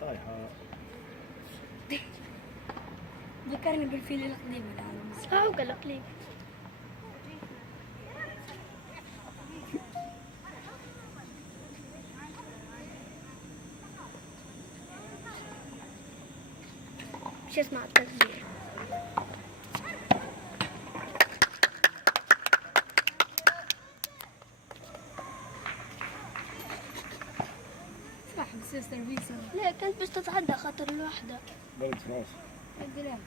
طايحة. ذكرني بالفيل القديم الآن. هو قال قليل. شو اسمع التسجيل؟ صح بس سيرفيسه. لا كنت باش تتعدى خاطر الوحدة. بلد فراس. الدرهم.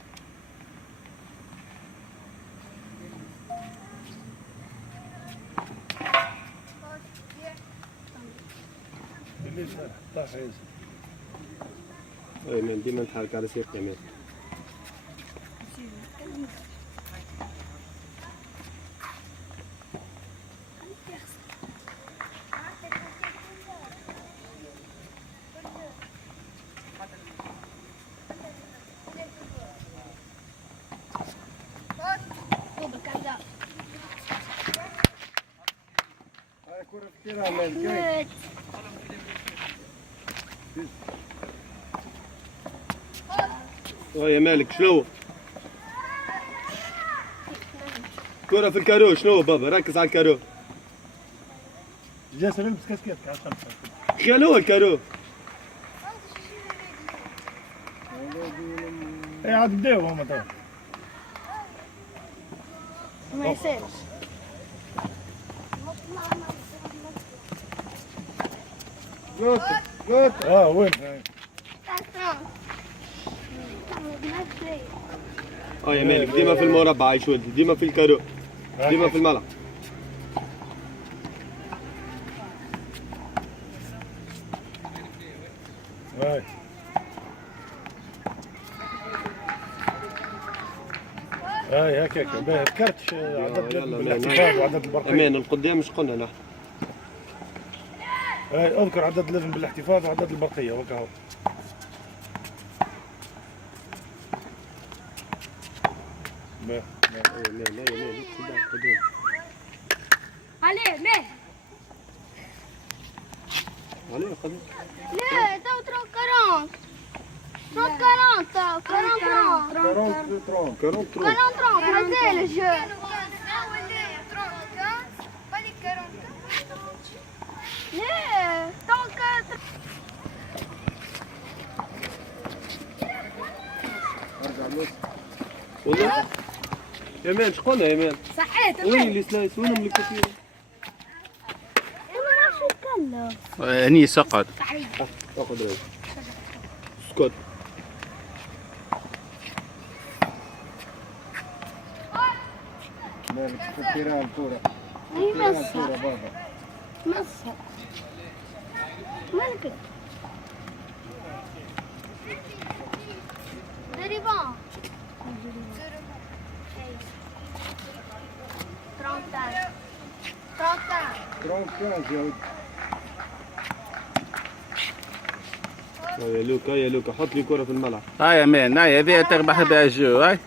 ليش طاح عيسى؟ ايمن ديما نتحرك على سيرك ايمن. هاي كرة كثيرة من يا مالك شنو؟ كرة في الكارو شنو بابا ركز على الكارو. جاسر البس كاسكيتك على الشمس. خلوه الكارو. اي عاد بداو هما تو. ما يصيرش. قلت وين؟ يا مالك ديما في المربع يا ولدي ديما في الكارو ديما في الملعب. هاي هكاك باهي ذكرتش عدد الاحتفال وعدد البرقية. امان القدام مش قلنا نحن. هاي اذكر عدد لازم بالاحتفاظ وعدد البرقية وكاهو. باهي عليه مين؟ عليه قدام. لا تو ترون 40. ترون 40 تو 40 40 مازال الجو. لا دونك والله يا مان شقولنا يا مان. صحيت وين اللي سلايس وينهم اللي كثير؟ ما نعرفش نتكلم. هني سقط. اخذ راي اسكت. مالك تفكيرها الكورة. يمسها بابا. مسها مالك دريبان 35 يا ولد. يا لوكا يا لوكا حط لي كرة في الملعب. هاي يا مان هاي هذه تربح بها الجو هاي.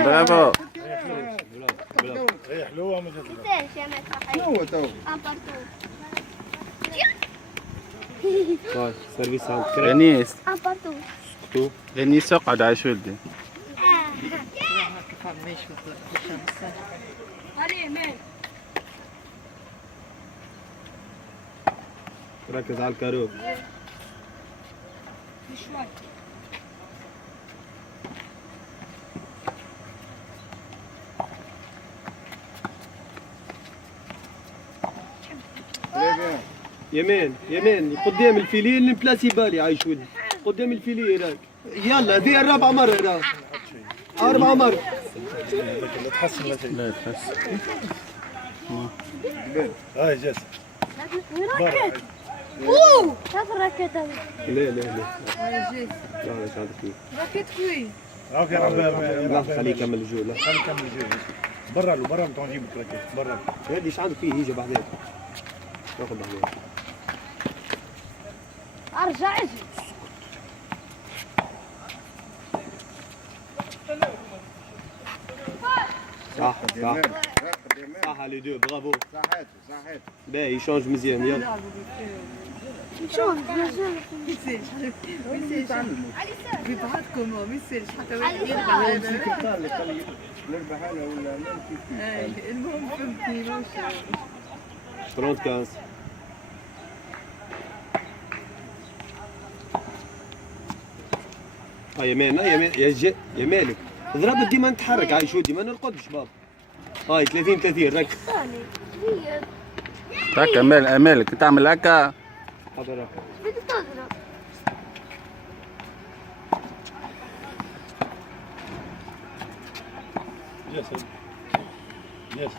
برافو. هي حلوة ما جات مازالش يا مات شنو تو؟ امبارتو طيب سيرفيس عندك. انيس امبارتو انيس اقعد عايش ولدي. عليه مين؟ ركز على الكارو. بشوي. يمين يمين قدام الفيلي اللي بلاسي بالي عايش ولدي قدام الفيلي راك. يلا هذه الرابعة مرة راك. 4 مرة. لا تحسن لا شيء. لا تحس. هاي جاس. اوه شوف الراكيتة. لا لا لا على جيس. لا لا شاد فيه. راكيت كوي. عافية يا رب. خليه يكمل الجو. لا خليه يكمل الجو. برا له برا له نجيب الكلاكيت برا. هذه ايش عندك فيه يجي بعدين. ناخذ بعدين. ارجع اجي صح صح صح لي دو برافو باهي يشونج مزيان يلا شوف بيبعت كومو ما يصيرش حتى واحد علي يربح صار. هذا المهم فهمتني واش 35 يا مان يا مالك ضرب ديما نتحرك هاي شو ديما نرقدش بابا هاي 30 راك ثاني هي هكا مالك تعمل هكا. حاضر بدك تضرب ياسر ياسر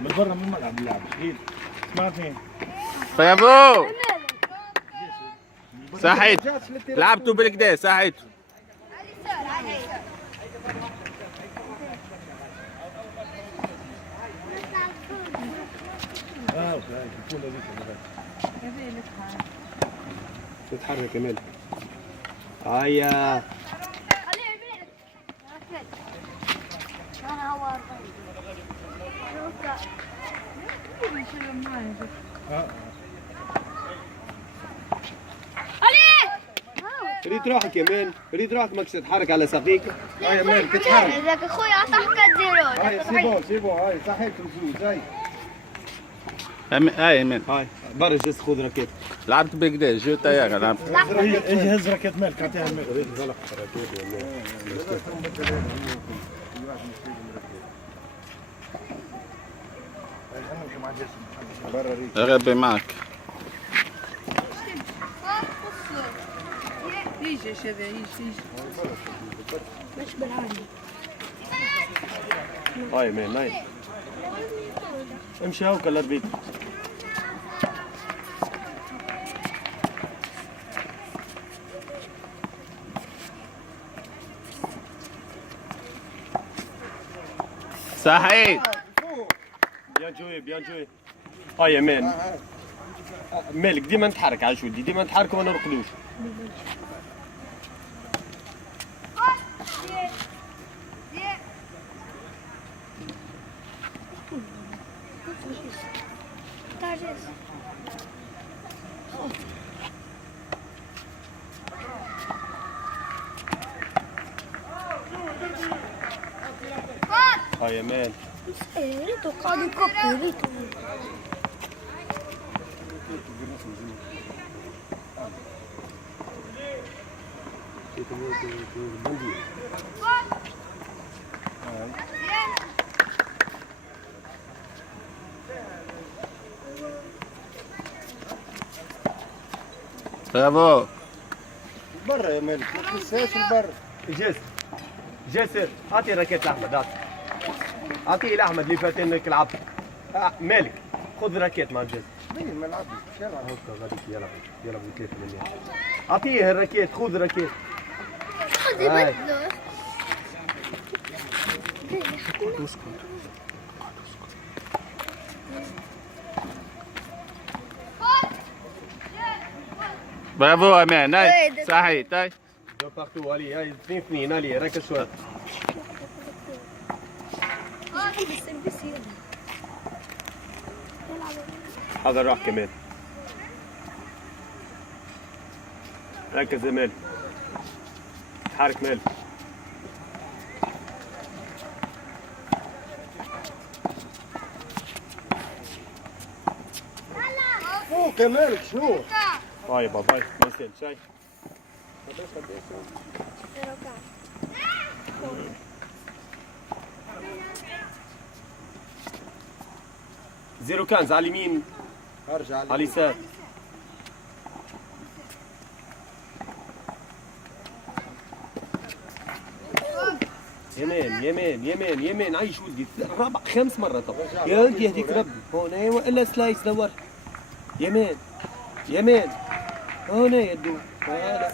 من برا من الملعب اللعب شديد سمعتني برافو صحيت لعبتوا بالكدا صحيت. اوكي الكوله هذيك تتحرك يا مالك هيا انا هو ريت روحك يا مان ريت روحك ماكش تتحرك على ساقيك هاي يا مالك تتحرك ذاك اخويا عطاك كديرو هاي سي بون هاي صحيت الزوز هاي هاي مان هاي برا جلس خذ راكيت لعبت بالكدا جو طيارة لعبت. اجي هز راكيت مالك اعطيها المال غبي معك. يجي شباب يجي مش بالعادي هاي يا مان هاي امشي هاو كلر بيت صحيت بيان جوي هاي يا مان مالك ديما نتحرك على شودي ديما نتحرك وما نرقدوش هاي يا مان ريتو قاعد يكبر ريتو برافو برا يا مالك ما تنساش البر جاسر اعطي راكيت لاحمد اعطيه لاحمد اللي فاتن يلعب مالك خذ راكيت مع جاسر مين ما لعبش يلعب هكا غاديك يلعب 3 مليون اعطيه الراكيت خذ راكيت خذ يبدلو برافو امان هاي صحيت هاي دو بارتو علي هاي 2 علي راك شويه هذا راح كمان ركز يا مال حرك مال فوق يا مالك شنو؟ هاي بابا هاي ما يصير شاي زيرو كانز على اليمين ارجع على اليسار يمين عيش ولدي رابع 5 مرات يا ولدي يهديك ربي هون ايوه الا سلايس دور يمين هون يدو هلا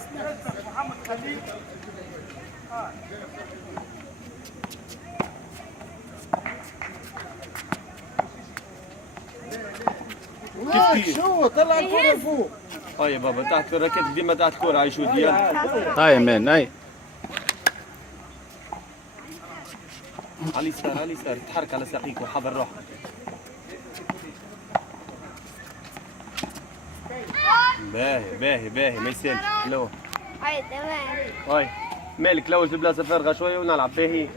كيف شو طلع الكرة فوق هاي يا بابا تحت الراكيت ديما تحت كورة عيش ولدي يلا هاي امان هاي على اليسار على اليسار، تحرك على ساقيك وحضر روحك. باهي ما يسالش. لو هاي تمام. هاي مالك لوج البلاصه فارغه شويه ونلعب باهي.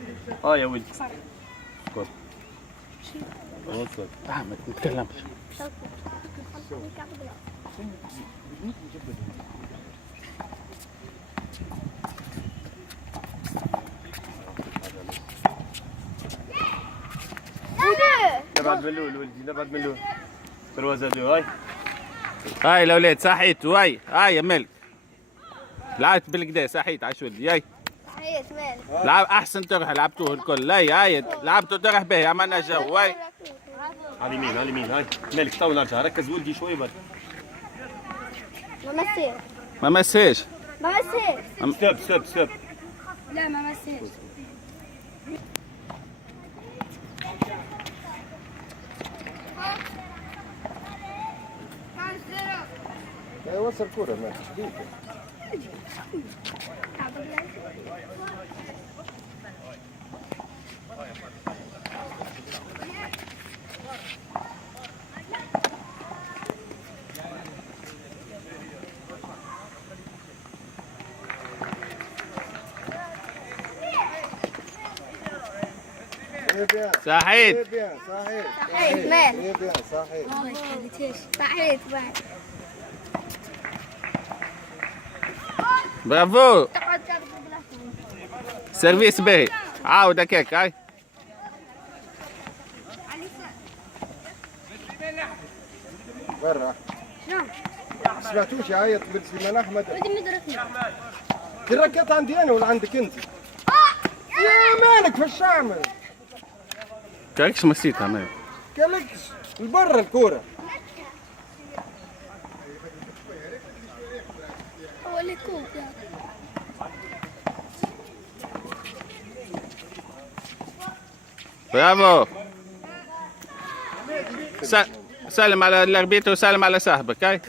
ها يا ولدي اسكت اسكت. ما تتكلمش. نبعد من الاول ولدي، نبعد من الاول. تروازا دو هاي. هاي الاولاد صحيتوا. هاي يا مالك. لعبت بالكدا صحيت عاش ولدي. هاي هاي تمام. لعب احسن طرح لعبتوه الكل. هاي لعبتوا طرح باهي عملنا جو. هاي على اليمين على اليمين. هاي مالك تو نرجع. ركز ولدي شويه برك. ما مسير. ما مساش. ما مسير. ستوب. لا ما مسير. وصل كورة ما حبيبي. صحيت. صحيح مال. صحيح. صحيت بعد. برافو. سيرفيس باهي. عاود هكاك. هاي برا. سمعتوش يعيط بن سليمان احمد؟ الركات عندي انا ولا عندك انت؟ يا مالك في الشعب؟ كاكش مسيتها مالك. قالكش لبرا الكورة. هو اللي كوب برافو. سلم على الاربيتر وسلم على صاحبك. هاي